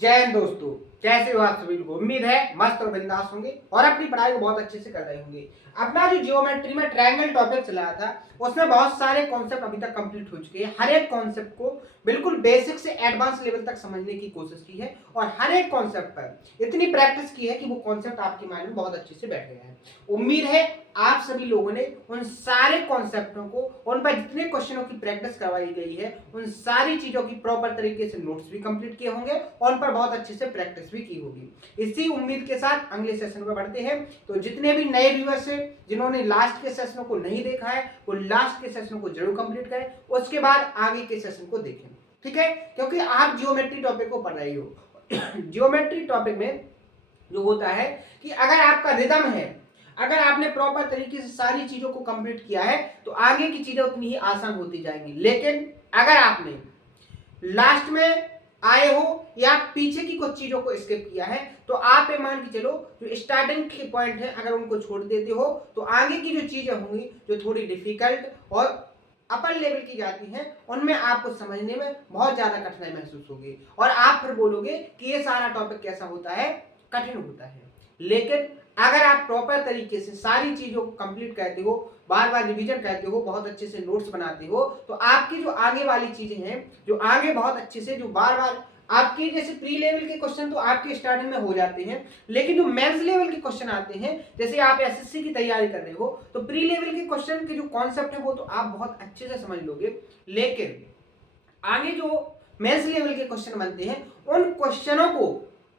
जय हिंद दोस्तों, कैसे हो आप सभी लोग। उम्मीद है मस्त और बिंदास होंगे और अपनी पढ़ाई को बहुत अच्छे से कर रहे होंगे। अपना जो जियोमेट्री में ट्रायंगल टॉपिक चला था उसमें बहुत सारे कॉन्सेप्ट अभी तक कंप्लीट हो चुके हैं। हर एक कॉन्सेप्ट को बिल्कुल बेसिक से एडवांस लेवल तक समझने की कोशिश की है और हर एक कॉन्सेप्ट पर इतनी प्रैक्टिस की है कि वो कॉन्सेप्ट आपके माइंड में बहुत अच्छे से बैठ गया है। उम्मीद है आप सभी लोगों ने उन सारे कॉन्सेप्टों को, उन पर जितने क्वेश्चनों की प्रैक्टिस करवाई गई है, उन सारी चीजों की प्रॉपर तरीके से नोट्स भी कंप्लीट किए होंगे और उन पर बहुत अच्छे से प्रैक्टिस भी की होगी। इसी उम्मीद के साथ अगले सेशन पर बढ़ते हैं। तो जितने भी नए व्यूअर्स हैं जिन्होंने लास्ट के सेशनों को नहीं देखा है वो लास्ट के सेशन को जरूर कंप्लीट करें, उसके बाद आगे के सेशन को देखें, ठीक है। क्योंकि आप जियोमेट्री टॉपिक को पढ़ रही हो जियोमेट्री टॉपिक में जो होता है कि अगर आपका रिदम है, अगर आपने प्रॉपर तरीके से सारी चीजों को कंप्लीट किया है तो आगे की चीजें उतनी ही आसान होती जाएंगी। लेकिन अगर आपने लास्ट में आए हो या पीछे की कुछ चीजों को स्किप किया है तो आप ये मान के चलो जो स्टार्टिंग के पॉइंट है अगर उनको छोड़ देते हो तो आगे की जो चीजें होंगी जो थोड़ी डिफिकल्ट और अपर लेवल की जाती हैं उनमें आपको समझने में बहुत ज्यादा कठिनाई महसूस होगी और आप फिर बोलोगे कि ये सारा टॉपिक कैसा होता है, कठिन होता है। लेकिन अगर आप प्रॉपर तरीके से सारी चीजों को कंप्लीट करते हो, बार बार रिवीजन करते हो, बहुत अच्छे से नोट्स बनाते हो तो आपकी जो आगे वाली चीजें हैं जो आगे बहुत अच्छे से जो बार बार आपके जैसे प्री लेवल के क्वेश्चन तो आपके स्टार्टिंग में हो जाते हैं, लेकिन जो मेंस लेवल के क्वेश्चन आते हैं जैसे आप एसएससी की तैयारी कर रहे हो तो प्री लेवल के क्वेश्चन के जो कॉन्सेप्ट है वो तो आप बहुत अच्छे से समझ लोगे, लेकिन आगे जो मेंस लेवल के क्वेश्चन बनते हैं उन क्वेश्चनों को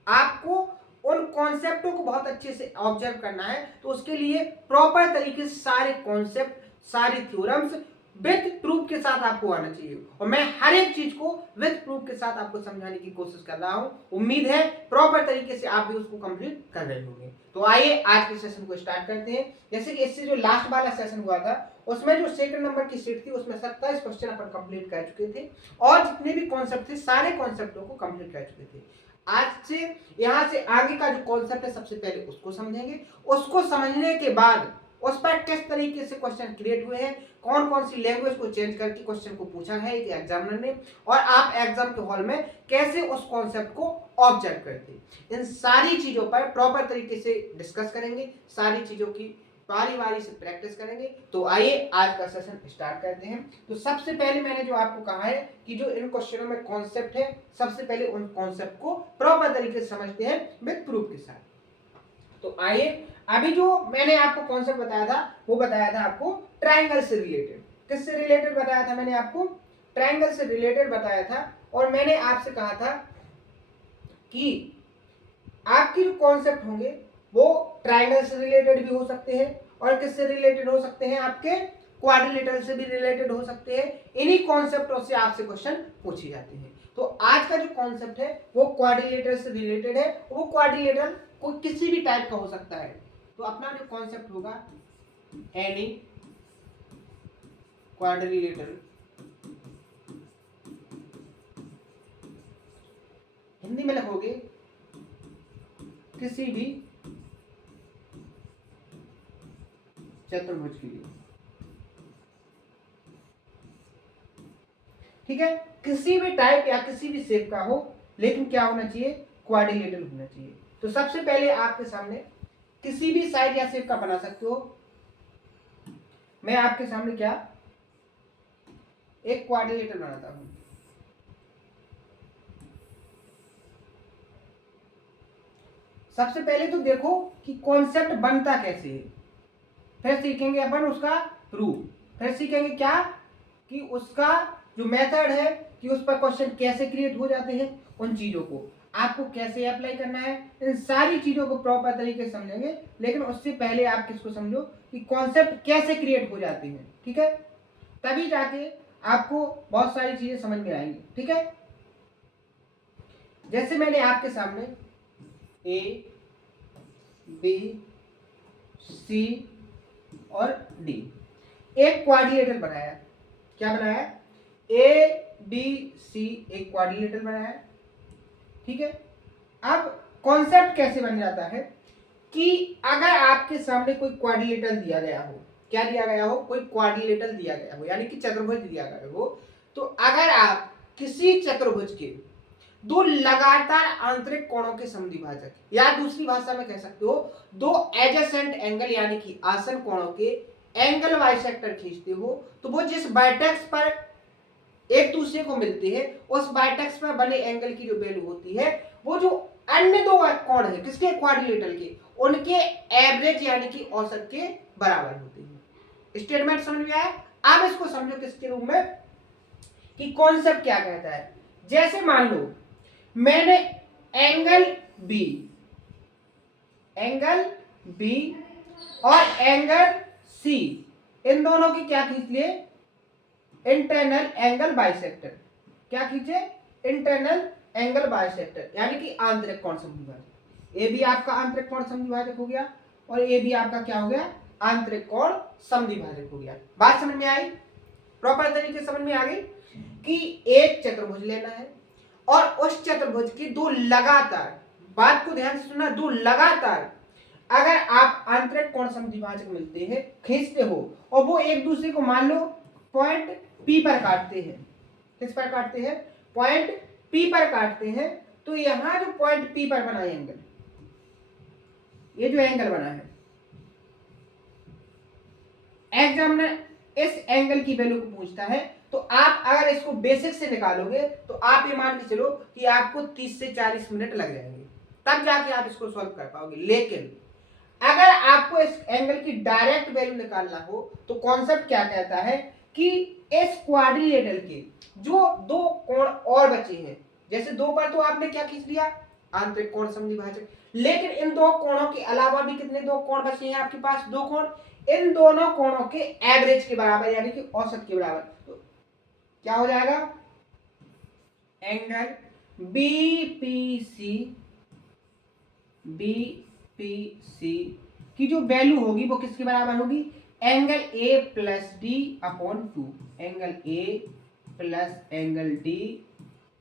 आपको उन कॉन्सेप्टों को बहुत अच्छे से ऑब्जर्व करना है। तो उसके लिए प्रॉपर तरीके से सारे कॉन्सेप्ट, सारी थ्योरम्स विद प्रूफ के साथ आपको आना चाहिए और मैं हर एक चीज को विद प्रूफ के साथ आपको समझाने की कोशिश कर रहा हूं। उम्मीद है प्रॉपर तरीके से आप भी उसको कंप्लीट कर रहे होंगे। तो आइए आज के सेशन को स्टार्ट करते हैं। जैसे कि इससे जो लास्ट वाला सेशन हुआ था उसमें जो सेकंड नंबर की सीट थी उसमें 27 क्वेश्चन अपन कंप्लीट कर चुके थे और जितने भी कॉन्सेप्ट थे सारे कॉन्सेप्टों को कंप्लीट कर चुके थे। आज से यहां से आगे का जो कॉन्सेप्ट है सबसे पहले उसको समझेंगे, उसको समझने के बाद उस पर किस तरीके से क्वेश्चन क्रिएट हुए हैं, कौन कौन सी लैंग्वेज को चेंज करके क्वेश्चन को पूछा है एक एग्जामिनर ने और आप एग्जाम के हॉल में कैसे उस कॉन्सेप्ट को ऑब्जर्व करते, इन सारी चीजों पर प्रॉपर तरीके से डिस्कस करेंगे, सारी चीजों की बारी बारी से प्रैक्टिस करेंगे। तो आइए आज का सेशन स्टार्ट करते हैं। तो सबसे पहले मैंने जो आपको कहा है कि जो इन क्वेश्चनों में कॉन्सेप्ट है सबसे पहले उन कॉन्सेप्ट को प्रॉपर तरीके से समझते हैं विद प्रूफ के साथ। तो आइए अभी जो मैंने आपको कॉन्सेप्ट बताया था वो बताया था आपको ट्रायंगल से रिलेटेड। किससे रिलेटेड बताया था मैंने आपको? ट्रायंगल से रिलेटेड बताया था और मैंने आपसे कहा था कि आपके जो कॉन्सेप्ट होंगे वो ट्रायंगल से रिलेटेड भी हो सकते हैं और किससे रिलेटेड हो सकते हैं, आपके क्वाड्रिलेटरल से भी रिलेटेड हो सकते हैं। इन्हीं कॉन्सेप्टों से आपसे क्वेश्चन पूछे जाते हैं। तो आज का जो कॉन्सेप्ट है वो क्वाड्रिलेटरल से रिलेटेड है। वो क्वाड्रिलेटरल कोई किसी भी टाइप का हो सकता है। तो अपना जो कॉन्सेप्ट होगा एनी क्वाड्रिलेटरल, हिंदी में लिखोगे किसी भी चतुर्भुज के लिए, ठीक है, किसी भी टाइप या किसी भी शेप का हो लेकिन क्या होना चाहिए, क्वाड्रिलेटरल होना चाहिए। तो सबसे पहले आपके सामने किसी भी साइज या शेप का बना सकते हो। मैं आपके सामने क्या एक क्वाड्रिलेटरल बनाता हूं। सबसे पहले तो देखो कि कॉन्सेप्ट बनता कैसे है, फिर सीखेंगे अपन उसका प्रूफ, फिर सीखेंगे क्या कि उसका जो मेथड है कि उस पर क्वेश्चन कैसे क्रिएट हो जाते हैं, उन चीजों को आपको कैसे अप्लाई करना है, इन सारी चीजों को प्रॉपर तरीके से समझेंगे। लेकिन उससे पहले आप किसको समझो कि कॉन्सेप्ट कैसे क्रिएट हो जाते हैं, ठीक है, तभी जाके आपको बहुत सारी चीजें समझ में आएंगी, ठीक है। जैसे मैंने आपके सामने ए बी सी और डी एक क्वाड्रिलेटरल बनाया। क्या बनाया? ए बी सी एक क्वाड्रिलेटरल बनाया, ठीक है। अब कॉन्सेप्ट कैसे बन जाता है कि अगर आपके सामने कोई क्वाड्रिलेटरल दिया गया हो, क्या दिया गया हो, कोई क्वाड्रिलेटरल दिया गया हो यानी कि चतुर्भुज दिया गया हो, तो अगर आप किसी चतुर्भुज के दो लगातार आंतरिक कोणों के समद्विभाजक, या दूसरी भाषा में कह सकते हो दो एडजेसेंट एंगल यानी कि आसन कोणों के एंगल बाइसेक्टर खींचते हो, तो वो जिस वर्टेक्स पर एक दूसरे को मिलते हैं उस वर्टेक्स पर बने एंगल की जो वैल्यू होती है वो जो अन्य दो कोण है किसके, क्वाड्रिलेटरल के, उनके एवरेज यानी कि औसत के बराबर होती है। स्टेटमेंट समझ में आया? अब इसको समझो किसके रूप में कि कॉन्सेप्ट क्या कहता है। जैसे मान लो मैंने एंगल बी और एंगल सी इन दोनों की क्या खींच लिए, इंटरनल एंगल बाइसेक्टर। क्या खींचे, इंटरनल एंगल बाइसेक्टर यानी कि आंतरिक कोण समद्विभाजक। ए भी आपका आंतरिक कोण समद्विभाजक हो गया और ए भी आपका क्या हो गया, आंतरिक कोण समद्विभाजक हो गया। बात समझ में आई, प्रॉपर तरीके से समझ में आ गई कि एक चतुर्भुज लेना है और उस चतुर्भुज की दो लगातार, बात को ध्यान से सुनना, दो लगातार अगर आप आंतरिक कोण समद्विभाजक मिलते हैं, खींचते हो और वो एक दूसरे को मान लो पॉइंट पी पर काटते हैं, किस पर काटते हैं, पॉइंट पी पर काटते हैं, तो यहां जो पॉइंट पी पर बना एंगल, ये जो एंगल बना है, एग्जामिनर इस एंगल की वैल्यू को पूछता है, तो आप अगर इसको बेसिक से निकालोगे तो आप ये मान के चलो कि आपको 30 से 40 मिनट लग जाएंगे, तब जाके आप इसको सॉल्व कर पाओगे। लेकिन अगर आपको इस एंगल की डायरेक्ट वैल्यू निकालना हो तो कॉन्सेप्ट क्या कहता है कि इस क्वाड्रिलेटरल के जो दो कोण और बचे हैं, जैसे दो पर तो आपने क्या खींच लिया, आंतरिक कोण समद्विभाजक, लेकिन इन दो कोणों के अलावा भी कितने दो कोण बचे हैं आपके पास, दो कोण, इन दोनों कोणों के एवरेज के बराबर यानी कि औसत के बराबर, तो क्या हो जाएगा, एंगल बीपीसी की जो वैल्यू होगी वो किसके बराबर होगी, angle A plus D upon 2, angle A plus angle D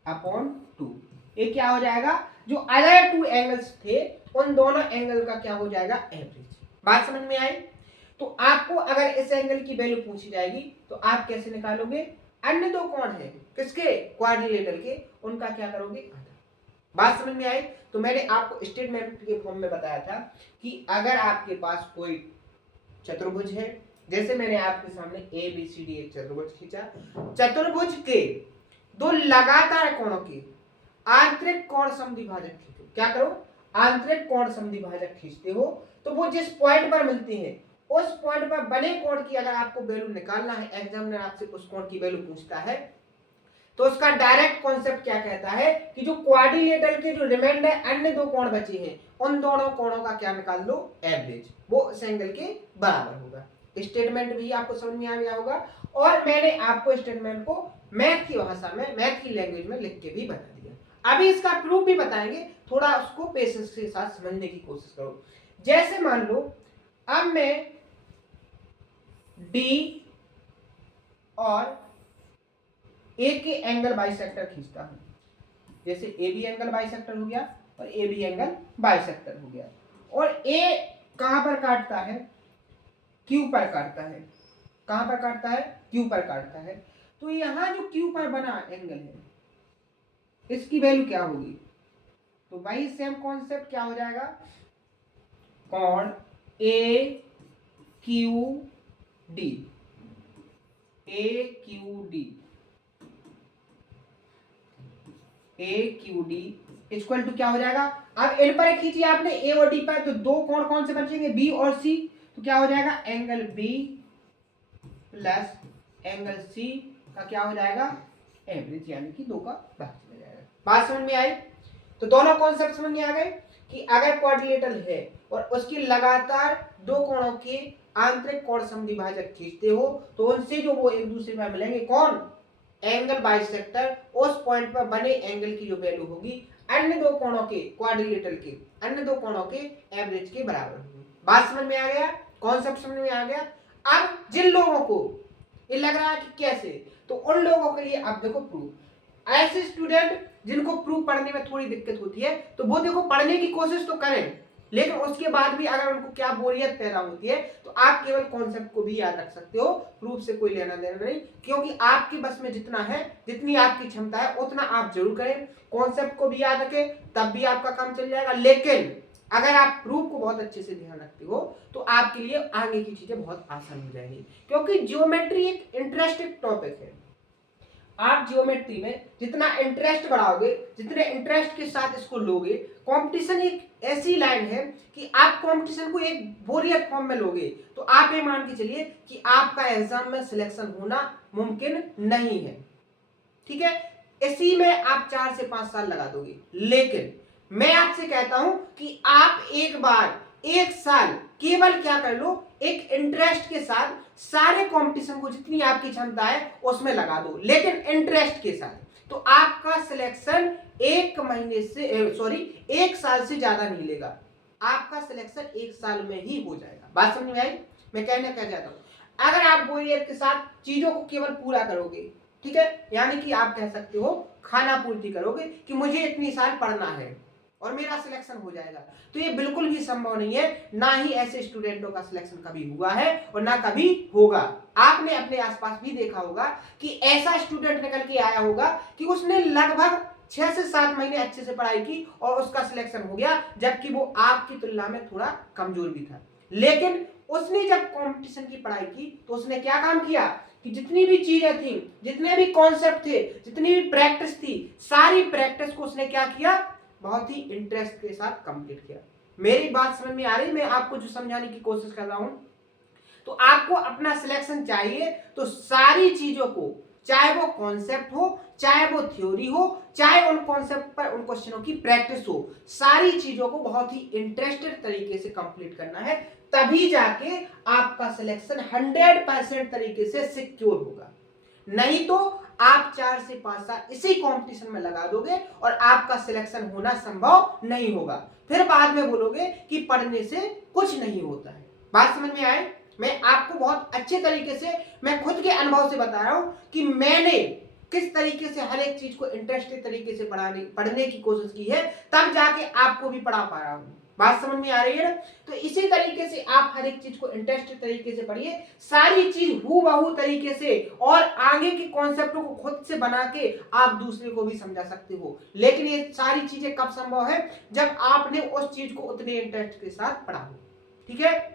upon 2। ये क्या हो जाएगा, जो अदर टू एंगल्स थे उन दोनों एंगल का क्या हो जाएगा, एवरेज। बात समझ में आई? तो आपको अगर इस एंगल की वैल्यू पूछी जाएगी तो आप कैसे निकालोगे, अन्य दो कोण है किसके, क्वाड्रिलेटरल के, उनका क्या करोगे, आधा। बात समझ में आई? तो मैंने आपको स्टेटमेंट के फॉर्म में बताया था कि अगर आपके पास कोई चतुर्भुज है, जैसे मैंने आपके सामने ए बी सी डी एक चतुर्भुज खींचा, चतुर्भुज के दो लगातार कोणों के आंतरिक कोण समद्विभाजक खींचो, क्या करो, आंतरिक कोण समद्विभाजक खींचते हो, तो वो जिस पॉइंट पर मिलते हैं उस पॉइंट पर बने कोण की अगर आपको वैल्यू निकालना है, एग्जामिनर आपसे उस कोण की वैल्यू पूछता है, तो उसका डायरेक्ट कॉन्सेप्ट क्या कहता है कि जो क्वाड्रिलेटरल के जो रिमेंडर अन्य दो कोण बचे हैं उन दोनों कोणों का क्या निकाल लो, एवरेज, वो इस एंगल के बराबर होगा। स्टेटमेंट भी आपको समझ में आ गया होगा और मैंने आपको स्टेटमेंट को मैथ की भाषा में, मैथ की लैंग्वेज में लिख के भी बता दिया। अभी इसका प्रूफ भी बताएंगे, थोड़ा उसको पेशेंस के साथ समझने की कोशिश करो। जैसे मान लो अब मैं डी और ए के एंगल बाइसेक्टर खींचता हूं, जैसे ए बी एंगल बाइसेक्टर हो गया और ए बी एंगल बाइसेक्टर हो गया, और ए कहां पर काटता है, क्यू पर काटता है, कहां पर काटता है, क्यू पर काटता है, तो यहां जो क्यू पर बना एंगल है इसकी वैल्यू क्या होगी, तो वही सेम कॉन्सेप्ट क्या हो जाएगा, कोण A Q D, A Q D equal to क्या हो जाएगा, अब इन पर खींचिए आपने ए और डी पर, तो दो कोण कौन से बचेंगे, बी और सी, तो क्या हो जाएगा, angle B plus angle C का क्या हो जाएगा, एवरेज, यानी कि दो का भाग चला जाएगा। बात समझ में आई? तो दोनों कॉन्सेप्ट समझ में आ गए कि अगर क्वाड्रिलेटरल है और उसकी लगातार दो कोणों के आंतरिक कोण समद्विभाजक खींचते हो तो उनसे जो वो एक दूसरे में मिलेंगे, कौन, एंगल बाइसेक्टर, उस पॉइंट पर बने एंगल की जो वैल्यू होगी अन्य दो कोणों के, क्वाड्रिलेटरल के अन्य दो कोणों के एवरेज के बराबर होगी। बात समझ में आ गया, कॉन्सेप्ट समझ में आ गया? अब जिन लोगों को ये लग रहा है कि कैसे, तो उन लोगों के लिए अब देखो प्रूफ, ऐसे स्टूडेंट जिनको प्रूफ पढ़ने में थोड़ी दिक्कत होती है तो वो देखो पढ़ने की कोशिश तो करें, लेकिन उसके बाद भी अगर उनको क्या बोरियत पैदा होती है तो आप केवल कॉन्सेप्ट को भी याद रख सकते हो, प्रूफ से कोई लेना देना नहीं, क्योंकि आपकी बस में जितना है, जितनी आपकी क्षमता है उतना आप जरूर करें। कॉन्सेप्ट को भी याद रखें, तब भी आपका काम चल जाएगा। लेकिन अगर आप प्रूफ को बहुत अच्छे से ध्यान रखते हो तो आपके लिए आगे की चीजें बहुत आसान हो जाएंगी, क्योंकि ज्योमेट्री एक इंटरेस्टिंग टॉपिक है। आप ज्योमेट्री में जितना इंटरेस्ट बढ़ाओगे, जितने इंटरेस्ट के साथ इसको लोगे, कंपटीशन एक ऐसी लाइन है कि आप कंपटीशन को एक बोरियत फॉर्म में लोगे तो आप ये मान के चलिए कि आपका एग्जाम में सिलेक्शन होना मुमकिन नहीं है। ठीक है, इसी में आप 4 से 5 साल लगा दोगे। लेकिन मैं आपसे कहता हूं कि आप एक बार 1 साल केवल क्या कर लो, एक इंटरेस्ट के साथ सारे कंपटीशन को जितनी आपकी क्षमता है उसमें लगा दो, लेकिन इंटरेस्ट के साथ, तो आपका सिलेक्शन 1 साल से ज्यादा नहीं लेगा। आपका सिलेक्शन 1 साल में ही हो जाएगा। बात समझ में आई? मैं कहना क्या चाहता हूं, अगर आप बोरियत के साथ चीजों को केवल पूरा करोगे, ठीक है, यानी कि आप कह सकते हो खाना पूर्ति करोगे कि मुझे इतनी साल पढ़ना है और मेरा सिलेक्शन हो जाएगा, तो ये बिल्कुल भी संभव नहीं है। ना ही ऐसे स्टूडेंटों का सिलेक्शन कभी हुआ है और ना कभी होगा। आपने अपने आसपास भी देखा होगा कि ऐसा स्टूडेंट निकल के आया होगा कि उसने लगभग 6 से 7 महीने अच्छे से पढ़ाई की और उसका सिलेक्शन हो गया, जबकि वो आपकी तुलना में थोड़ा कमजोर भी था। लेकिन उसने जब कंपटीशन की पढ़ाई की तो उसने क्या काम किया कि जितनी भी चीजें थी, जितने भी कॉन्सेप्ट थे, जितनी भी प्रैक्टिस थी, सारी प्रैक्टिस को उसने क्या किया, बहुत ही इंटरेस्ट के साथ कंप्लीट किया। मेरी बात समझ में आ रही? मैं आपको जो समझाने की कोशिश कर रहा हूं, तो आपको अपना सिलेक्शन चाहिए तो सारी चीजों को, चाहे वो कॉन्सेप्ट हो, चाहे वो थ्योरी हो, चाहे उन कॉन्सेप्ट पर उन क्वेश्चनों की प्रैक्टिस हो, सारी चीजों को बहुत ही इंटरेस्टेड तरीके से कंप्लीट करना है, तभी जाके आपका सिलेक्शन 100% तरीके से सिक्योर होगा। नहीं तो आप 4 से 5 साल इसी कंपटीशन में लगा दोगे और आपका सिलेक्शन होना संभव नहीं होगा। फिर बाद में बोलोगे कि पढ़ने से कुछ नहीं होता है। बात समझ में आए? मैं आपको बहुत अच्छे तरीके से, मैं खुद के अनुभव से बता रहा हूं कि मैंने किस तरीके से हर एक चीज को इंटरेस्टिंग तरीके से पढ़ने की कोशिश की है, तब जाके आपको भी पढ़ा पा रहा हूं। बात समझ में आ रही है ना? तो इसी तरीके से आप हर एक चीज को इंटरेस्टिंग तरीके से पढ़िए, सारी चीज हूबहू तरीके से, और आगे के कॉन्सेप्टों को खुद से बना के आप दूसरे को भी समझा सकते हो। लेकिन ये सारी चीजें कब संभव है? जब आपने उस चीज को उतने इंटरेस्ट के साथ पढ़ा हो। ठीक है,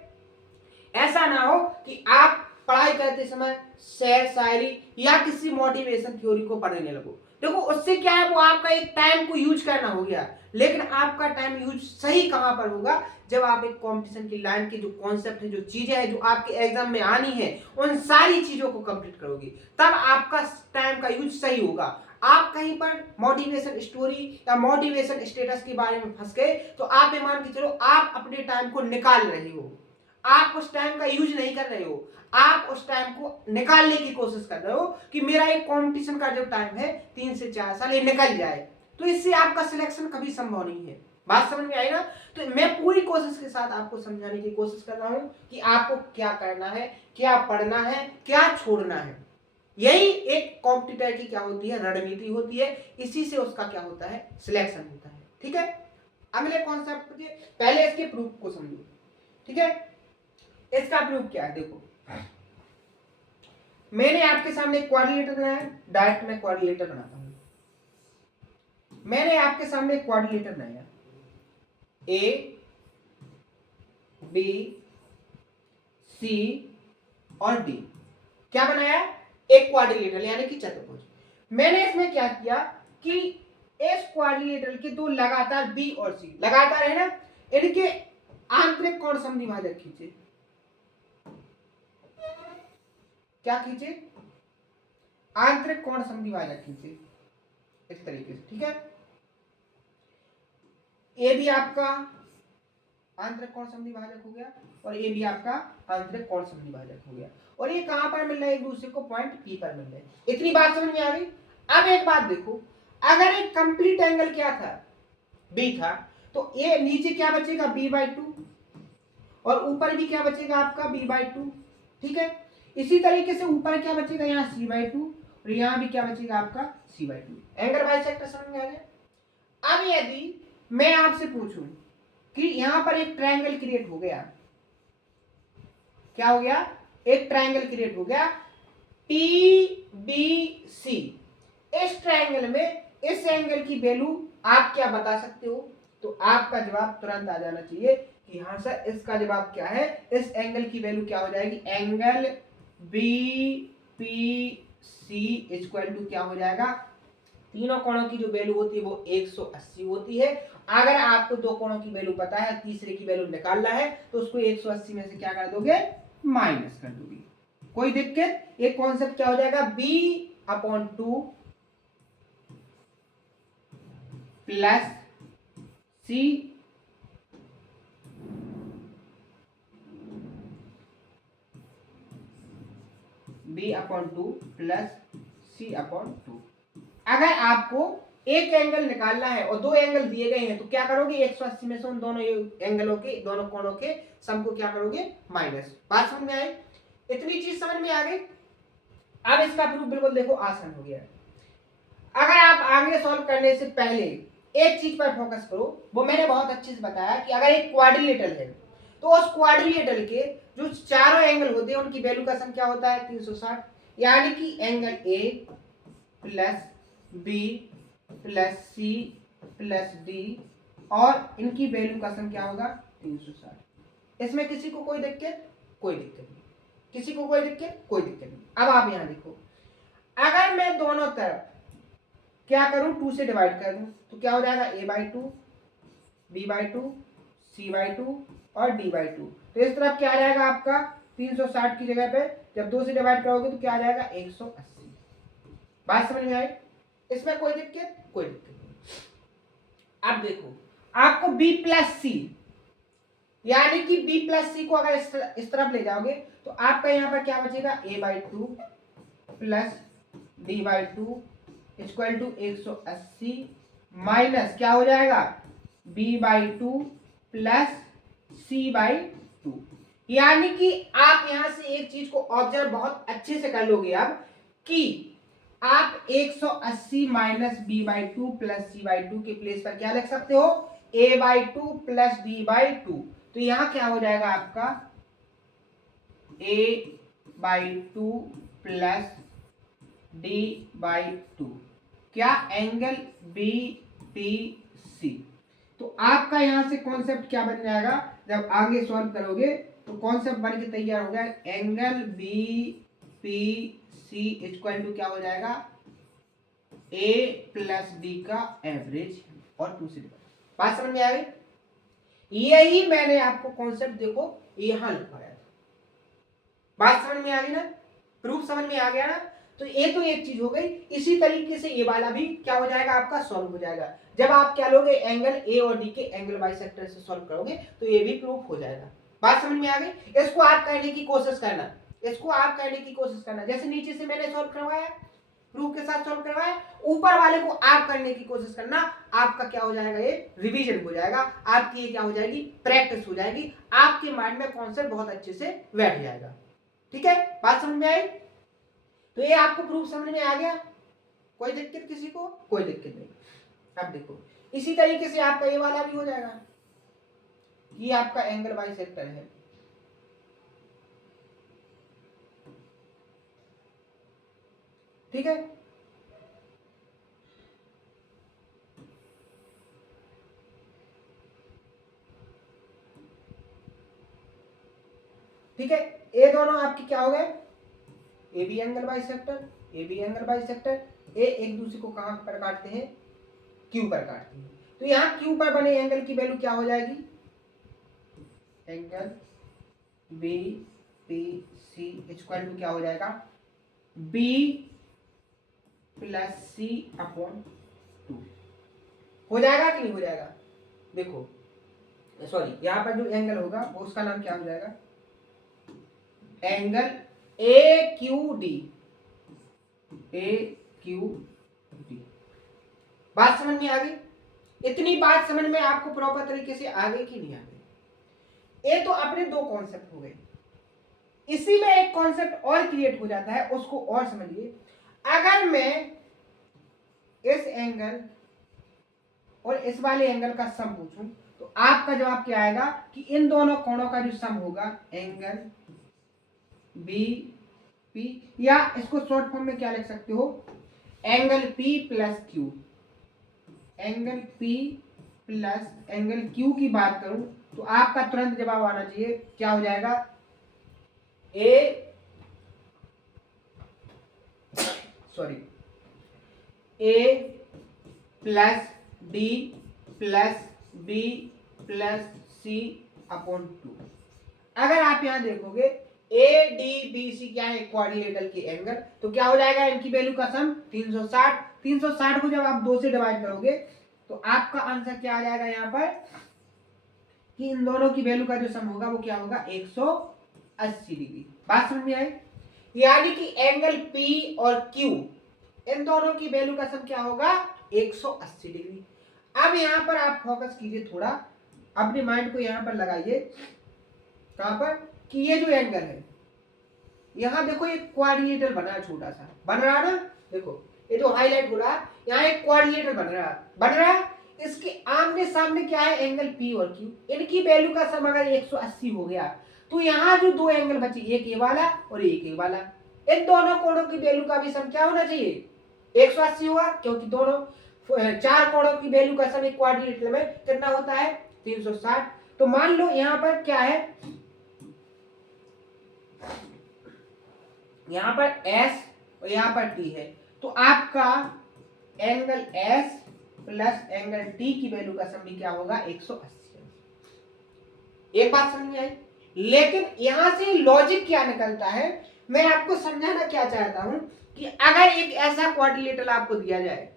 ऐसा ना हो कि आप पढ़ाई करते समय शेर शायरी या किसी मोटिवेशन थ्योरी को पढ़ने लगो। देखो उससे क्या है, वो आपका एक टाइम को यूज करना हो गया, लेकिन आपका टाइम यूज सही कहां पर होगा, जब आप एक कंपटीशन की लाइन के जो कॉन्सेप्ट है, जो चीजें हैं जो आपके एग्जाम में आनी है, उन सारी चीजों को कंप्लीट करोगे, तब आपका टाइम का यूज सही होगा। आप कहीं पर मोटिवेशन स्टोरी या मोटिवेशन स्टेटस के बारे में फंस गए तो आप ये मान के चलो आप अपने टाइम को निकाल रहे हो, आप उस टाइम का यूज नहीं कर रहे हो, आप उस टाइम को निकालने की कोशिश कर रहे हो कि मेरा एक कंपटीशन का जो टाइम है 3 से 4 साल ये निकल जाए, तो इससे आपका सिलेक्शन कभी संभव नहीं है। बात समझ में आई ना? तो मैं पूरी कोशिश के साथ आपको समझाने की कोशिश कर रहा हूं कि आपको क्या करना है, क्या पढ़ना है, क्या छोड़ना है। यही एक कॉम्पिटिटर की क्या होती है, रणनीति होती है। इसी से उसका क्या होता है, सिलेक्शन होता है। ठीक है, अगले कॉन्सेप्ट के पहले इसके प्रूफ को समझो। ठीक है, इसका प्रूफ क्या है, देखो मैंने आपके सामने क्वाड्रिलेटर बनाया, डायरेक्ट मैं क्वाड्रिलेटर बनाता हूं। मैंने आपके सामने क्वाड्रिलेटर बनाया, ए बी सी और डी, क्या बनाया, एक क्वाड्रिलेटर यानी कि चतुर्भुज। मैंने इसमें क्या किया कि इस क्वाड्रिलेटर के दो लगातार बी और सी लगातार है ना, इनके आंतरिक कोण समद्विभाजक खींचे। क्या खींचे, आंतरिक कोण समद्विभाजक खींचे इस तरीके से। ठीक है, ए भी आपका आंतरिक कोण समद्विभाजक हो गया और ए भी आपका आंतरिक कोण समद्विभाजक हो गया, और ये कहां पर मिल रहा है, एक दूसरे को पॉइंट पी पर मिल रहा है। इतनी बात समझ में आ गई? अब एक बात देखो, अगर एक कंप्लीट एंगल क्या था, बी था, तो ये नीचे क्या बचेगा, b/2, और ऊपर भी क्या बचेगा आपका b/2। ठीक है, इसी तरीके से ऊपर क्या बचेगा, यहाँ c/2, और यहाँ भी क्या बचेगा आपका c/2। एंगल बाइसेक्टर समझ में आ गया? अब यदि मैं आपसे पूछूं कि यहां पर एक ट्रायंगल क्रिएट हो गया। क्या हो गया? एक ट्रायंगल क्रिएट हो गया TBC। इस ट्रायंगल में इस एंगल की वैल्यू आप क्या बता सकते हो? तो आपका जवाब तुरंत आ जाना चाहिए कि हाँ सर, इसका जवाब क्या है, इस एंगल की वैल्यू क्या हो जाएगी? एंगल BPC इक्वल टू क्या हो जाएगा? तीनों कोणों की जो वैल्यू होती है वो 180 होती है। अगर आपको दो कोणों की वैल्यू पता है, तीसरे की वैल्यू निकालना है, तो उसको 180 में से क्या कर दोगे? माइनस कर दोगे। कोई दिक्कत? एक कॉन्सेप्ट क्या हो जाएगा? B/2 plus C B/2 plus C/2। अगर आपको एक एंगल निकालना है और दो एंगल दिए गए हैं तो क्या करोगे? 180 में से उन दोनों एंगलों के, दोनों कोणों के सम को क्या करोगे? माइनस। बात समझ में आई? इतनी चीज समझ में आ गई। अब इसका प्रूफ बिल्कुल देखो आसान हो गया। अगर आप आगे सॉल्व करने से पहले एक चीज पर फोकस करो, वो मैंने बहुत अच्छे से बताया कि अगर एक क्वाड्रिलेटरल है तो उस क्वाड्रिलेटरल के जो चारों एंगल होते हैं उनकी वैल्यू का सम क्या होता है? 360। यानी कि angle A plus B plus C plus D और इनकी वैल्यू का सम क्या होगा? 360। इसमें किसी को कोई दिक्कत? कोई दिक्कत नहीं। किसी को कोई दिक्कत? कोई दिक्कत नहीं। अब आप यहां देखो, अगर मैं दोनों तरफ क्या करूं? 2 से डिवाइड कर दूं तो क्या हो जाएगा? A/2 B/2 C/2 और D/2। तो इस तरफ क्या आ जाएगा आपका? 360 की जगह पे जब 2 से डिवाइड करोगे तो क्या आ जाएगा? 180। बात समझ में आई? इसमें कोई दिक्कत? कोई दिक्कत नहीं। अब देखो, आपको B प्लस सी, यानी कि B प्लस सी को अगर इस तरफ ले जाओगे तो आपका यहां पर क्या बचेगा? A/2 plus D/2 equal to 180 minus क्या हो जाएगा? B/2 plus C/2। यानी कि आप यहां से एक चीज को ऑब्जर्व बहुत अच्छे से कर लोगे अब कि आप 180 माइनस B/2 प्लस C/2 के प्लेस पर क्या लिख सकते हो? A/2 plus D/2। तो यहां क्या हो जाएगा आपका? A/2 plus D/2। क्या? Angle BPC। तो आपका यहां से कॉन्सेप्ट क्या बन जाएगा? जब आगे सॉल्व करोगे तो कॉन्सेप्ट बन के तैयार हो गया, एंगल BPC इक्वल टू क्या हो जाएगा? A प्लस D का एवरेज और 2 से डिवाइड। बात समझ में आ गई? यही मैंने आपको कॉन्सेप्ट देखो यहां लिखवाया था। बात समझ में आ गई ना? प्रूफ समझ में आ गया ना? तो ये तो एक चीज हो गई। इसी तरीके से ये वाला भी क्या हो जाएगा? आपका सॉल्व हो जाएगा। जब आप क्या लोगे? एंगल A और D के एंगल बाइसेक्टर से सॉल्व करोगे तो ये भी प्रूफ हो जाएगा। बात समझ में आ गई? इसको आप करने की कोशिश करना, इसको आप करने की कोशिश करना। जैसे नीचे से मैंने सॉल्व करवाया, प्रूफ के साथ सॉल्व करवाया, ऊपर वाले को आप करने की कोशिश करना। आपका क्या हो जाएगा? ये रिवीजन हो जाएगा, आपकी ये क्या हो जाएगी? प्रैक्टिस हो जाएगी। आपके माइंड में कॉन्सेप्ट बहुत अच्छे से बैठ जाएगा। ठीक है? बात समझ में आई? तो ये आपको प्रूफ समझ में आ गया? कोई दिक्कत किसी को? कोई दिक्कत नहीं। अब देखो, इसी तरीके से आपका ये वाला भी हो जाएगा। ये आपका एंगल बाइसेक्टर है, ठीक है? ठीक है, ये दोनों आपके क्या हो गए? A B angle bisector, A B angle bisector. A एक दूसरे को कहां पर काटते हैं? क्यू पर काटते हैं। तो यहां क्यू पर बने एंगल की वैल्यू क्या हो जाएगी? Angle B P C equal to क्या हो जाएगा? B plus C upon 2। हो जाएगा कि नहीं हो जाएगा? देखो, सॉरी, यहां पर जो एंगल होगा वो उसका नाम क्या हो जाएगा? Angle A Q D. A Q D. बात समझ में आ गई? इतनी बात समझ में आपको प्रॉपर तरीके से आ गई कि नहीं आ गई? ये तो अपने दो कॉन्सेप्ट हो गए। इसी में एक कॉन्सेप्ट और क्रिएट हो जाता है, उसको और समझिए। अगर मैं इस एंगल और इस वाले एंगल का सम पूछूं तो तो आपका जवाब क्या आएगा कि इन दोनों कोणों का जो सम होगा एंगल बी पी, या इसको शॉर्ट फॉर्म में क्या लिख सकते हो, angle P plus Q. Angle P plus angle Q की बात करूं तो आपका तुरंत जवाब आना चाहिए, क्या हो जाएगा, A plus D plus B plus C upon 2। अगर आप यहां देखोगे ए डी बी सी क्या है, क्वाड्रिलेटरल के एंगल, तो क्या हो जाएगा, इनकी वैल्यू का सम 360। 360 को जब आप 2 से डिवाइड करोगे तो आपका आंसर क्या आ जाएगा यहाँ पर कि इन दोनों की वैल्यू का जो सम होगा वो क्या होगा 180 डिग्री। बात समझ में आई? यानी कि एंगल पी और क्यू इन दोनों की वैल्यू का सम क्या होगा 180 डिग्री। अब यहां पर आप फोकस कीजिए, थोड़ा अपने माइंड को यहां पर लगाइए, कहां पर कि ये जो एंगल है यहां देखो एक क्वाड्रिलेटरल बना है, छोटा सा बन रहा है ना, देखो ये जो हाईलाइट हो रहा है यहाँ एक क्वाड्रिलेटरल बन रहा है। इसके आमने सामने क्या है एंगल पी और क्यू, इनकी वैल्यू का सम अगर 180 हो गया तो यहाँ जो दो एंगल बचे, एक ये वाला और एक ये वाला, इन दोनों कोणों की वैल्यू का भी सम क्या होना चाहिए 180 होगा, क्योंकि दोनों चार कोणों की वैल्यू का सम एक क्वाड्रिलेटरल में कितना होता है 360। तो मान लो यहाँ पर क्या है, यहाँ पर S और यहाँ पर T है, तो आपका angle S plus angle T की वैल्यू का सम भी क्या होगा 180। एक बात समझ में आई? लेकिन यहां से लॉजिक क्या निकलता है, मैं आपको समझाना क्या चाहता हूं कि अगर एक ऐसा क्वाड्रिलेटरल आपको दिया जाए,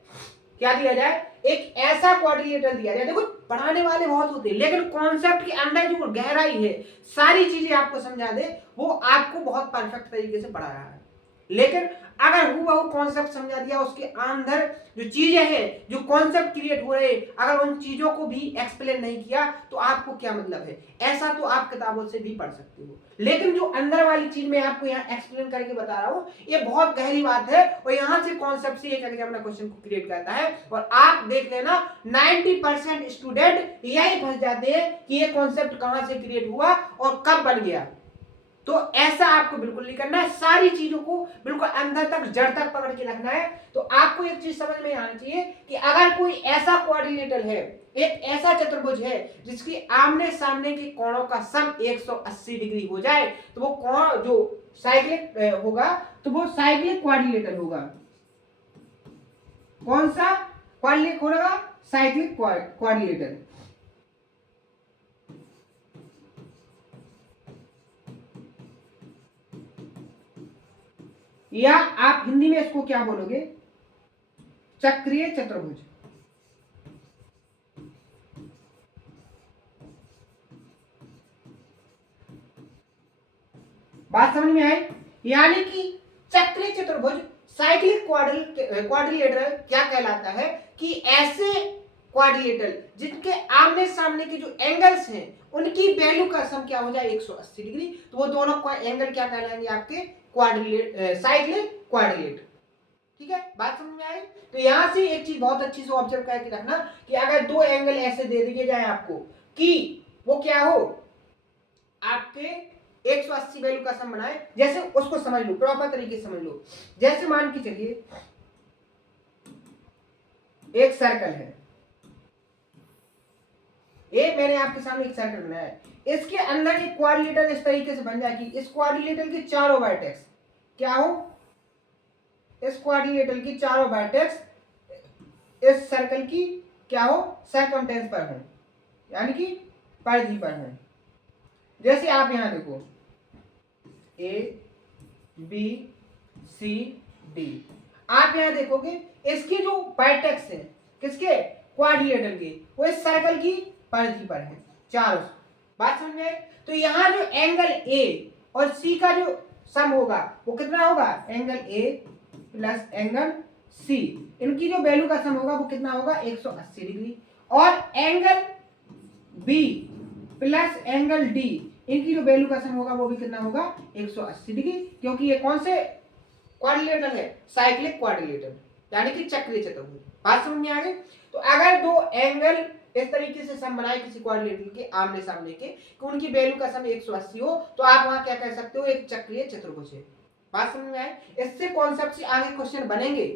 क्या दिया जाए, एक ऐसा क्वाड्रिलेटरल दिया जाए, देखो पढ़ाने वाले बहुत होते हैं लेकिन कॉन्सेप्ट के अंदर जो गहराई है सारी चीजें आपको समझा दे, वो आपको बहुत परफेक्ट तरीके से पढ़ा रहा है। लेकिन अगर हुबहू कॉन्सेप्ट समझा दिया, उसके अंदर जो चीजें हैं, जो कॉन्सेप्ट क्रिएट हो रहे, अगर उन चीजों को भी एक्सप्लेन नहीं किया तो आपको क्या मतलब है। ऐसा तो आप किताबों से भी पढ़ सकते हो, लेकिन जो अंदर वाली चीज मैं आपको यहाँ एक्सप्लेन करके बता रहा हूँ ये बहुत गहरी बात है, और यहाँ से कॉन्सेप्ट से एक एग्जामिनर क्वेश्चन को क्रिएट करता है। और आप देख लेना 90% स्टूडेंट यही फंस जाते हैं कि ये कॉन्सेप्ट कहां से क्रिएट हुआ और कब बन गया। तो ऐसा आपको बिल्कुल नहीं करना है, सारी चीजों को बिल्कुल अंदर तक जड़ तक पकड़ के रखना है। तो आपको एक चीज समझ में आनी चाहिए कि अगर कोई ऐसा क्वाड्रिलेटरल है, एक ऐसा चतुर्भुज है जिसकी आमने सामने के कोणों का सम 180 डिग्री हो जाए, तो वो कोण जो साइक्लिक होगा तो वो साइक्लिक क्वाड्रिलेटरल होगा। कौन सा क्वाड्रिलेटरल होगा? Cyclic quadrilateral. या आप हिंदी में इसको क्या बोलोगे, चक्रीय चतुर्भुज। बात समझ में आई? यानी कि चक्रीय चतुर्भुज साइक्लिक क्वाड्रिलेटरल क्या कहलाता है कि ऐसे क्वाड्रिलेटरल जिनके आमने सामने के जो एंगल्स हैं उनकी वैल्यू का सम क्या हो जाए 180 डिग्री, तो वो दोनों एंगल क्या कहलाएंगे आपके साइक्लिक क्वाड्रिलेटरल। ठीक है, बात समझ में आई? तो यहां से एक चीज बहुत अच्छी से ऑब्जर्व करके रखना कि अगर दो एंगल ऐसे दे दिए जाए आपको कि वो क्या हो आपके 180 वैल्यू का सम बनाए, जैसे उसको समझ लो, प्रॉपर तरीके से समझ लो। जैसे मान के चलिए एक सर्कल है, एक मैंने आपके सामने एक सर्कल बनाया है, इसके अंदर एक क्वाड्रिलेटरल इस तरीके से बन जाए कि इस क्वाड्रिलेटरल के चारों वर्टेक्स क्या हो, इस क्वाड्रिलेटरल की चारों वर्टेक्स इस सर्कल की क्या हो सर्कमटेंस पर हो, यानी कि परिधि पर हो। जैसे आप यहां देखो ए बी सी डी, आप यहां देखोगे इसकी जो वर्टेक्स है किसके क्वाड्रिलेटरल के, वो इस सर्कल की परिधि पर है चारों। बात समझ में आई? तो यहां जो एंगल ए और सी का जो सम होगा वो कितना होगा, angle A plus angle C, इनकी जो वैल्यू का सम होगा वो कितना होगा 180 डिग्री। और angle B plus angle D, इनकी जो वैल्यू का सम होगा वो भी कितना होगा 180 डिग्री, क्योंकि ये कौन से क्वाड्रिलेटरल है, साइक्लिक क्वाड्रिलेटरल, यानी कि चक्रीय चतुर्भुज। बात समझ में आ गई? तो अगर दो एंगल इस तरीके से सम बनाए किसी क्वाड्रिलेटरल के आमने सामने के कि उनकी वैल्यू का सम 180 हो, तो आप वहां क्या कह सकते हो, एक चक्रीय चतुर्भुज है। बात समझ में आए? इससे कॉन्सेप्ट से आगे क्वेश्चन बनेंगे,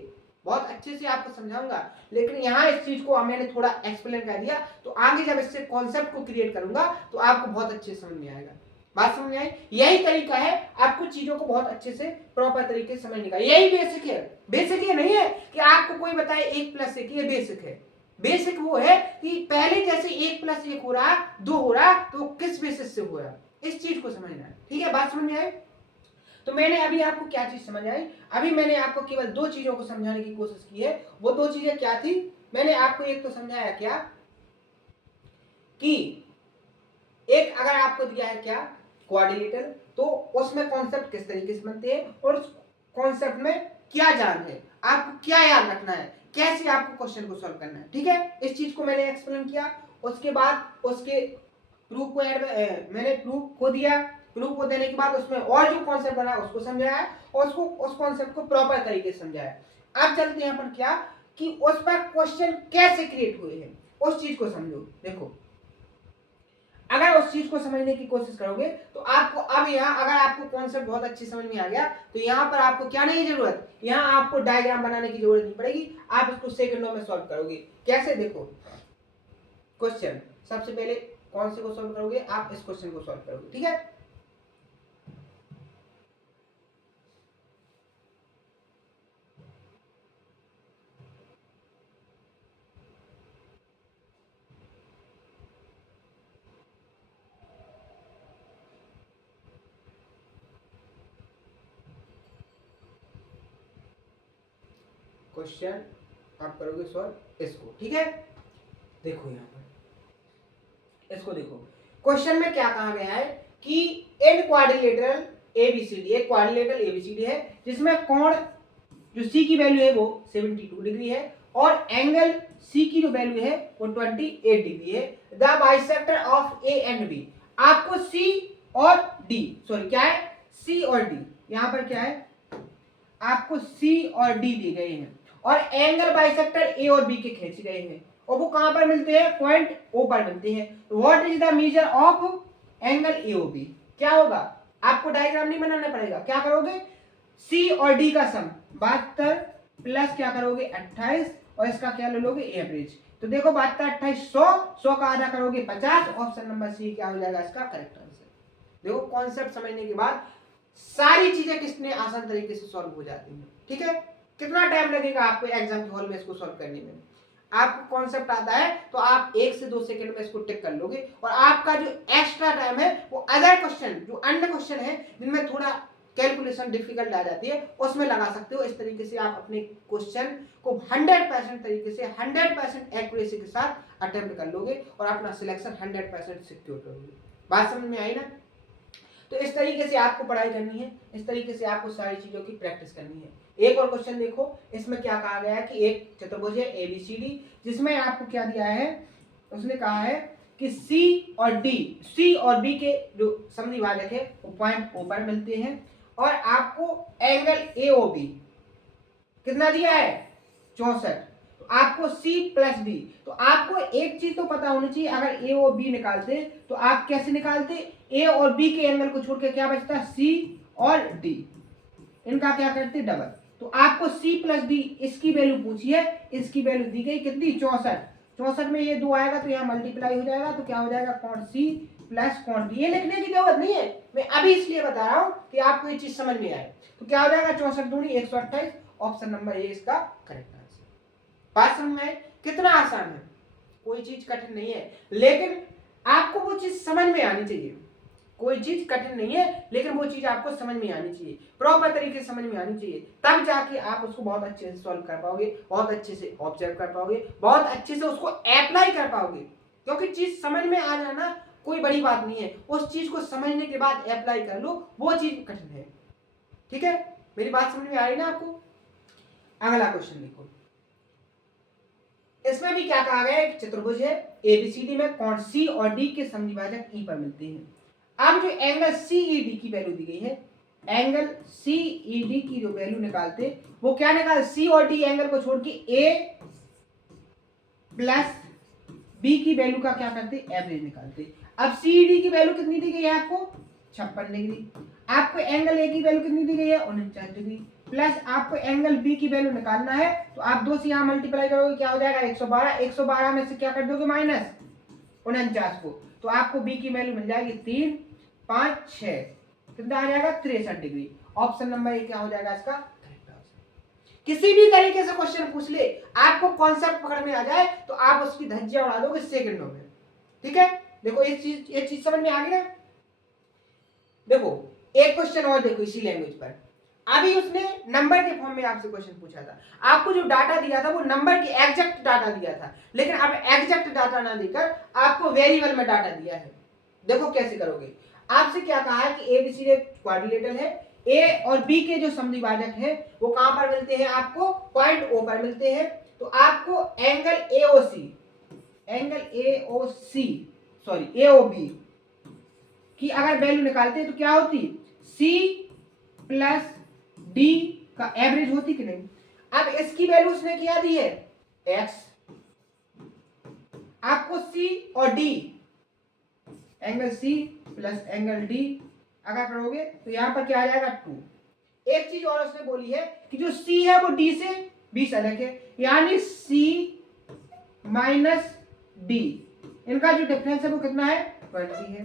बहुत अच्छे से आपको समझाऊंगा, लेकिन यहाँ इस चीज को मैंने थोड़ा एक्सप्लेन कर दिया, तो आगे जब इससे कॉन्सेप्ट को क्रिएट करूंगा तो आपको बहुत अच्छे से समझ में आएगा। बात समझ में आई? यही तरीका है आपको चीजों को बहुत अच्छे से प्रॉपर तरीके से समझने का, यही बेसिक है। बेसिक ये नहीं है कि आपको कोई बताए 1+1, ये बेसिक है। बेसिक वो है कि पहले जैसे 1+1 हो रहा, 2 हो रहा, तो किस बेसिस से हो रहा, इस चीज को समझना है। ठीक है, बात समझ में आई? तो मैंने अभी आपको क्या चीज समझ आई, अभी मैंने आपको केवल 2 चीजों को समझाने की कोशिश की है। वो 2 चीजें क्या थी? मैंने आपको एक तो समझाया क्या कि एक अगर आपको दिया है क्या क्वाड्रिलेटरल, तो उसमें कॉन्सेप्ट किस तरीके से बनते हैं और उस कॉन्सेप्ट में क्या जान है, आपको क्या याद रखना है, कैसे आपको क्वेश्चन को सॉल्व करना है। ठीक है, इस चीज को मैंने एक्सप्लेन किया। उसके बाद उसके प्रूफ को मैंने प्रूफ को दिया, प्रूफ को देने के बाद उसमें और जो कॉन्सेप्ट बना उसको समझाया और उसको उस कॉन्सेप्ट को प्रॉपर तरीके से समझाया। अब चलते हैं अपन क्या कि उस पर क्वेश्चन कैसे क्रिएट हुए हैं, उस चीज को समझो। देखो, अगर उस चीज को समझने की कोशिश करोगे तो आपको अब यहाँ अगर आपको कॉन्सेप्ट बहुत अच्छी समझ में आ गया तो यहाँ पर आपको क्या नहीं जरूरत, यहाँ आपको डायग्राम बनाने की जरूरत नहीं पड़ेगी, आप इसको सेकंडों में सॉल्व करोगे। कैसे? देखो, क्वेश्चन सबसे पहले कौन से को सॉल्व करोगे, आप इस क्वेश्चन को सॉल्व करोगे। ठीक है, क्वेश्चन आप करोगे सॉल्व इसको। ठीक है, देखो यहाँ पर इसको देखो, क्वेश्चन में क्या कहा गया है कि इन क्वाड्रिलेटरल एबीसीडी, एक क्वाड्रिलेटरल एबीसीडी है जिसमें कोण जो सी की वैल्यू है वो 72 डिग्री है और एंगल सी की जो वैल्यू है वो 28 डिग्री है। The bisector of A and B, आपको सी और डी, सॉरी क्या है, सी और डी, यहाँ पर क्या है, आपको सी और डी दिए गए हैं और एंगल बाइसेक्टर ए और बी के खींचे गए हैं और वो कहां पर मिलते हैं, पॉइंट ओ पर मिलते हैं। What is the measure of angle A O B, क्या होगा, आपको डायग्राम नहीं बनाना पड़ेगा, क्या करोगे, सी और डी का सम 72 प्लस क्या करोगे 28 और इसका क्या ले लोगे एवरेज। तो देखो 72 28 100 का आधा करोगे 50, ऑप्शन नंबर सी क्या हो जाएगा इसका करेक्ट आंसर। देखो कॉन्सेप्ट समझने के बाद सारी चीजें कितने आसान तरीके से सॉल्व हो जाती हैं। ठीक है, कितना टाइम लगेगा आपको एग्जाम के हॉल में इसको सॉल्व करने में, आपको कॉन्सेप्ट आता है तो आप 1 से 2 सेकंड में इसको टिक कर लोगे और आपका जो एक्स्ट्रा टाइम है वो अदर क्वेश्चन, जो अन्य क्वेश्चन है जिनमें थोड़ा कैलकुलेशन डिफिकल्ट आ जाती है उसमें लगा सकते हो। इस तरीके से आप अपने क्वेश्चन को 100% तरीके से 100% एक्यूरेसी के साथ अटेम्प्ट कर लोगे और अपना सिलेक्शन 100% सिक्योर करोगे। बात समझ में आई ना? तो इस तरीके से आपको पढ़ाई करनी है, इस तरीके से आपको सारी चीजों की प्रैक्टिस करनी है। एक और क्वेश्चन देखो, इसमें क्या कहा गया है कि एक चतुर्भुज है एबीसीडी जिसमें आपको क्या दिया है, उसने कहा है कि सी और डी, सी और बी के जो समद्विभाजक है वो पॉइंट ओ पर मिलते हैं और आपको एंगल ए ओ बी कितना दिया है 64, तो आपको सी प्लस डी, तो आपको एक चीज तो पता होनी चाहिए, अगर ए और बी निकालते तो आप कैसे निकालते, ए और बी के एंगल को छोड़ के क्या बचता, सी और डी, इनका क्या करते डबल। तो आपको सी प्लस डी इसकी वैल्यू पूछी है, इसकी वैल्यू दी गई कितनी 64, 64 में ये 2 आएगा तो यहाँ मल्टीप्लाई हो जाएगा, तो क्या हो जाएगा cot C plus cot D. ये लिखने की जरूरत नहीं है, मैं अभी इसलिए बता रहा हूँ कि आपको ये चीज समझ में आए। तो क्या हो जाएगा 64 दूनी 128, ऑप्शन नंबर ए इसका करेक्ट आंसर। बात समझ में आए? कितना आसान है, कोई चीज कठिन नहीं है, लेकिन आपको वो चीज समझ में आनी चाहिए। कोई चीज कठिन नहीं है लेकिन वो चीज आपको समझ में आनी चाहिए, प्रॉपर तरीके से समझ में आनी चाहिए, तब जाके आप उसको बहुत अच्छे से सॉल्व कर पाओगे, बहुत अच्छे से ऑब्जर्व कर पाओगे, बहुत अच्छे से उसको अप्लाई कर पाओगे। क्योंकि चीज समझ में आ जाना कोई बड़ी बात नहीं है, उस चीज को समझने के बाद अप्लाई कर लो, वो चीज कठिन है। ठीक है, मेरी बात समझ में आ रही ना आपको? अगला क्वेश्चन देखो, इसमें भी क्या कहा गया है, एक चतुर्भुज है एबीसीडी में कोण सी और डी के समद्विभाजक ई पर मिलते हैं। अब जो एंगल सीईडी की वैल्यू दी गई है, एंगल सीईडी की जो वैल्यू निकालते वो क्या निकाल, सी और डी एंगल को छोड़ के ए प्लस बी की वैल्यू का क्या करते, एवरेज निकालते। अब सी डी की वैल्यू कितनी दी गई है आपको, 56 डिग्री। आपको एंगल ए की वैल्यू कितनी दी गई है, 49 डिग्री। प्लस आपको एंगल बी की वैल्यू निकालना है, तो आप 2 से यहाँ मल्टीप्लाई करोगे, क्या हो जाएगा 112। 112 में से क्या कर दोगे माइनस 49 को, तो आपको बी की वैल्यू मिल जाएगी 3, 5, 6, कितना आ जाएगा 63 डिग्री। ऑप्शन नंबर ए क्या हो जाएगा इसका करेक्ट आंसर। किसी भी तरीके से क्वेश्चन पूछ ले, आपको कॉन्सेप्ट पकड़ में आ जाए तो आप उसकी धज्जियां उड़ा दोगे सेकंडों में। ठीक है, देखो ये चीज समझ में आ गई ना। देखो एक क्वेश्चन और देखो इसी लैंग्वेज पर, अभी उसने नंबर के फॉर्म में आपसे क्वेश्चन पूछा था, आपको जो डाटा दिया था वो नंबर की एग्जैक्ट डाटा दिया था, लेकिन अब एग्जैक्ट डाटा ना देकर आपको वेरिएबल में डाटा दिया है। देखो कैसे करोगे, आपसे क्या कहा है कि एबीसी एक क्वाड्रिलेटरल है, ए और बी के जो समद्विभाजक हैं वो कहां पर मिलते हैं, आपको पॉइंट ओ पर मिलते हैं। तो आपको एंगल एओबी की अगर वैल्यू निकालते हैं तो क्या होती, सी प्लस डी का एवरेज होती कि नहीं। अब इसकी वैल्यू उसने क्या दी है, एक्स। आपको सी और D, angle C plus angle D अगर करोगे तो यहां पर क्या आ जाएगा 2। एक चीज और उसने बोली है कि जो सी है वो डी से 20 अलग है, यानी सी माइनस डी, इनका जो डिफरेंस है वो कितना है 20 है।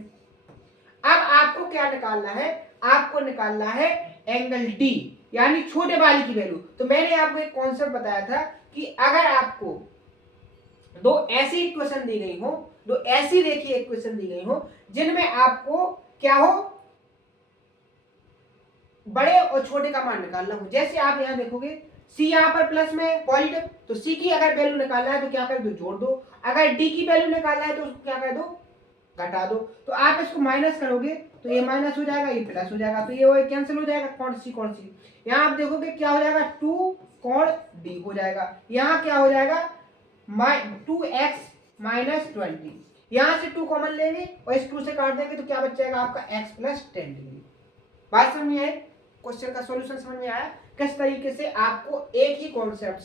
अब आपको क्या निकालना है, आपको निकालना है एंगल डी, यानी छोटे वाली की वैल्यू। तो मैंने आपको एक कॉन्सेप्ट बताया था कि अगर आपको दो ऐसी इक्वेशन दी गई हो, दो ऐसी रेखीय इक्वेशन दी गई हो जिनमें आपको क्या हो, बड़े और छोटे का मान निकालना हो। जैसे आप यहां देखोगे सी यहां पर प्लस में पॉजिटिव, तो सी की अगर वैल्यू निकालना है तो क्या कर दो, जोड़ दो। अगर डी की वैल्यू निकालना है तो उसको क्या कर दो, घटा दो। तो आप इसको माइनस करोगे तो ये माइनस हो जाएगा, ये प्लस हो जाएगा, तो ये कैंसिल हो जाएगा, कौन सी यहाँ आप देखोगे क्या हो जाएगा 2 कोण डी हो जाएगा। यहाँ क्या हो जाएगा 2x माइनस 20, यहाँ से 2 कॉमन लेंगे और इस 2 से काट देंगे तो क्या बच जाएगा आपका x प्लस 10 डिग्री। बात समझ में आई, क्वेश्चन का सॉल्यूशन समझ में आया किस तरीके से आपको एक ही कॉन्सेप्ट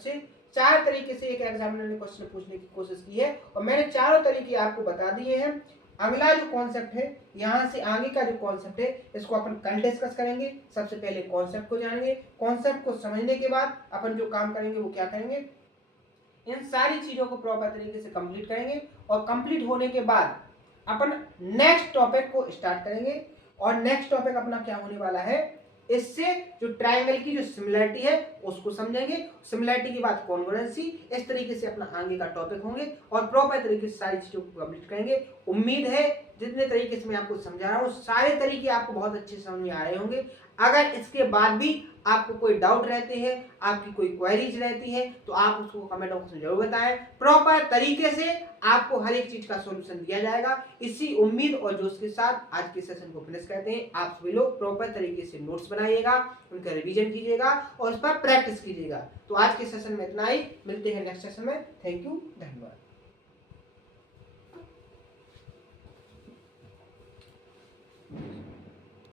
से 4 तरीके से एक एग्जामिनर ने क्वेश्चन पूछने की कोशिश की है, और मैंने चारों तरीके आपको बता दिए हैं। अगला जो कॉन्सेप्ट है, यहाँ से आगे का जो कॉन्सेप्ट है, इसको अपन कल डिस्कस करेंगे। सबसे पहले कॉन्सेप्ट को जानेंगे, कॉन्सेप्ट को समझने के बाद अपन जो काम करेंगे वो क्या करेंगे, इन सारी चीजों को प्रॉपर तरीके से कंप्लीट करेंगे, और कंप्लीट होने के बाद अपन नेक्स्ट टॉपिक को स्टार्ट करेंगे। और नेक्स्ट टॉपिक अपना क्या होने वाला है, इससे जो ट्रायंगल की जो सिमिलरिटी है उसको समझेंगे, सिमिलरिटी के बाद कॉन्ग्रुएंसी, इस तरीके से अपना आगे का टॉपिक होंगे और प्रॉपर तरीके से सारी चीजों को कंप्लीट करेंगे। उम्मीद है जितने तरीके से मैं आपको समझा रहा हूँ सारे तरीके आपको बहुत अच्छे से समझ में आ रहे होंगे। अगर इसके बाद भी आपको कोई डाउट रहते हैं, आपकी कोई क्वेरीज रहती है, तो आप उसको कमेंट बॉक्स में जरूर बताएं। प्रॉपर तरीके से आपको हर एक चीज का सॉल्यूशन दिया जाएगा। इसी उम्मीद और जोश के साथ आज के सेशन को फिनिश करते हैं। आप सभी लोग प्रॉपर तरीके से नोट्स बनाइएगा, उनका रिवीजन कीजिएगा और उस पर प्रैक्टिस कीजिएगा। तो आज के सेशन में इतना ही, मिलते हैं नेक्स्ट सेशन में। थैंक यू, धन्यवाद।